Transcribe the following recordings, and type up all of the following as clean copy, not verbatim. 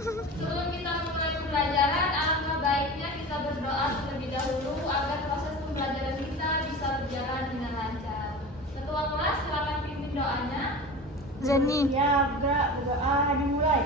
Sebelum kita memulai pembelajaran, alangkah baiknya kita berdoa terlebih dahulu agar proses pembelajaran kita bisa berjalan dengan lancar. Ketua kelas, silakan pimpin doanya. Zani. Ya, berdoa dimulai.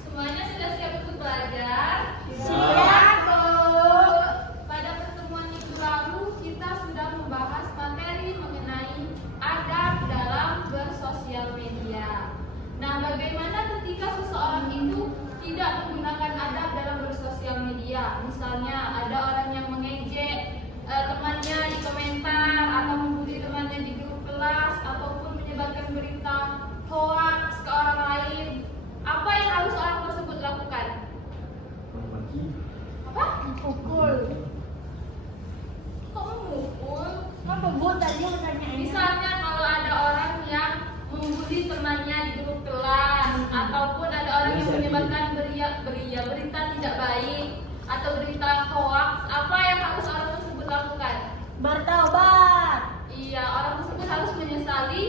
Semuanya sudah siap untuk belajar? Siap, Bu. Pada pertemuan minggu lalu kita sudah membahas materi mengenai adab dalam bersosial media. Nah, bagaimana ketika seseorang itu tidak menggunakan adab dalam bersosial media? Misalnya ada orang yang mengejek temannya di komentar atau membuli temannya di grup kelas ataupun menyebarkan berita hoax ke orang lain. Apa yang harus orang tersebut lakukan? Apa? Pukul. Kok memukul? Apa Bu tadi pertanyaannya? Misalnya kalau ada orang yang membuli temannya di grup kelas ataupun ada orang yang menyebarkan berita tidak baik atau berita hoax, apa yang harus orang tersebut lakukan? Bertaubat. Iya, orang tersebut harus menyesali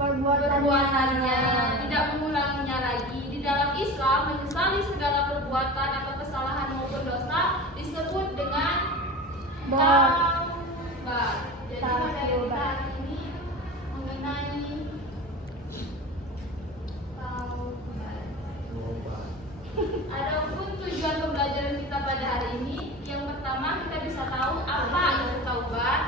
Perbuatannya. tidak mengulanginya lagi. Di dalam Islam, menyesali segala perbuatan atau kesalahan maupun dosa disebut dengan taubat. Jadi materi kita hari ini mengenai taubat. Adapun tujuan pembelajaran kita pada hari ini, yang pertama kita bisa tahu apa itu taubat,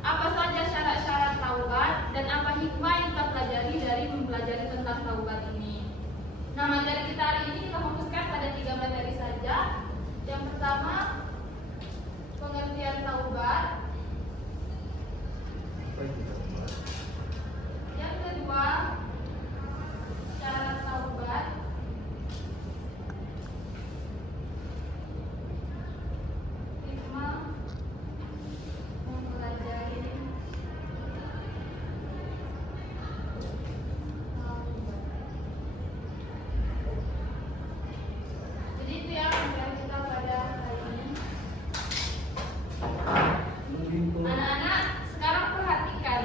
apa saja syarat-syarat taubat, dan apa hikmah yang kita pelajari dari mempelajari tentang taubat ini. Nah, materi kita hari ini kita fokuskan pada 3 materi saja. Yang pertama, pengertian taubat. Yang kedua, syarat taubat. Hikmah mempelajari taubat. Jadi itu ya materi kita pada hari ini. Anak-anak, sekarang perhatikan.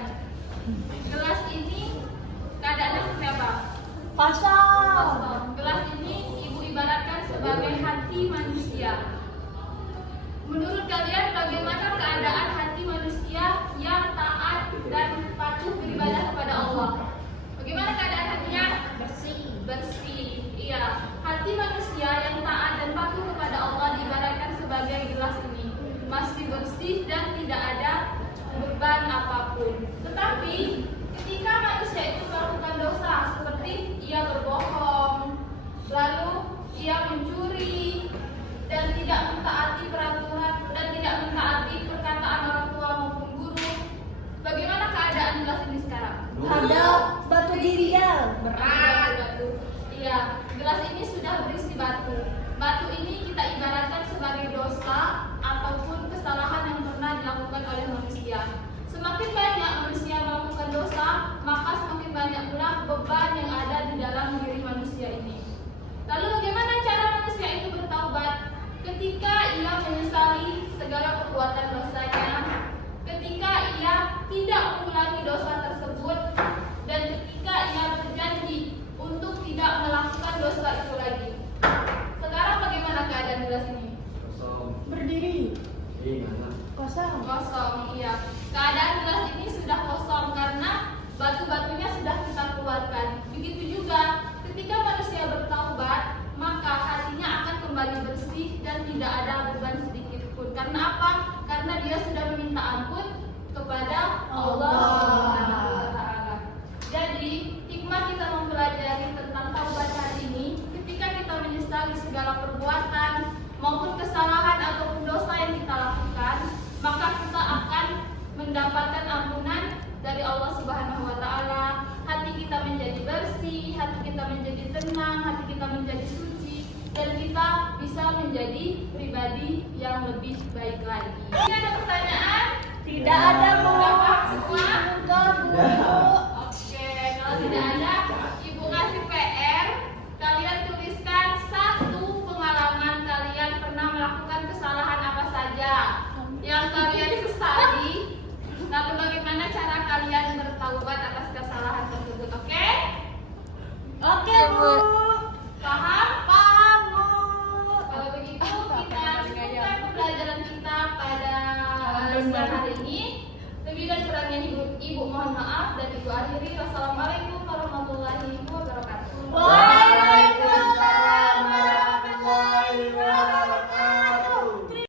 Gelas ini keadaannya seperti apa? Kosong. Gelas ini ibu ibaratkan sebagai hati manusia. Menurut kalian bagaimana keadaan hati manusia yang taat dan patuh beribadah kepada Allah? Bagaimana keadaan hatinya? Bersih. Iya, hati manusia yang taat dan patuh kepada Allah diibaratkan sebagai gelas ini, masih bersih dan tidak ada beban apapun. Tetapi ketika manusia itu melakukan dosa seperti ia berbohong, lalu ia mencuri dan tidak mentaati peraturan dan tidak mentaati perkataan orang tua maupun guru, bagaimana keadaan gelas ini sekarang? Ada batu ginjal. Batu. Iya, gelas ini sudah berisi batu. Batu ini kita ibaratkan sebagai dosa ataupun kesalahan yang pernah dilakukan oleh manusia. Semakin banyak manusia melakukan dosa, maka semakin banyak pula beban yang ada di dalam diri manusia ini. Lalu bagaimana cara manusia itu bertaubat? Ketika ia menyesali segala perbuatan dosanya, ketika ia tidak mengulangi dosa tersebut, dan ketika ia berjanji untuk tidak melakukan dosa itu lagi. Sekarang bagaimana keadaan gelas ini? Berdiri. Kosong. Kosong, iya. Keadaan gelas ini sudah kosong karena batu-batunya sudah kita keluarkan. Begitu juga ketika manusia bertaubat, maka hatinya akan kembali bersih dan tidak ada beban sedikit pun. Karena apa? Karena dia sudah meminta ampun kepada Allah Subhanahu wa Ta'ala. Jadi, hikmah kita mempelajari tentang taubat hari ini, ketika kita menyesali segala perbuatan maupun kesalahan ataupun dosa yang kita lakukan, maka kita akan mendapatkan ampunan dari Allah Subhanahu wa Ta'ala. Hati kita menjadi bersih, hati kita menjadi tenang, hati kita menjadi suci, dan kita bisa menjadi pribadi yang lebih baik lagi. Ini ada pertanyaan? Tidak ada, Bu. Sudah paham semua? Sudah, Bu. Oke, kalau tidak ada, Ibu kasih PR. Kalian tuliskan satu pengalaman kalian pernah melakukan kesalahan apa saja yang kalian sesali. Lalu bagaimana cara kalian bertaubat atas kesalahan tersebut, oke? Oke, Bu. Paham? Paham, Bu. Kalau begitu kita cukupkan pembelajaran kita pada siang hari ini. Lebih dan kurangnya Ibu mohon maaf dan Ibu akhiri. Wassalamualaikum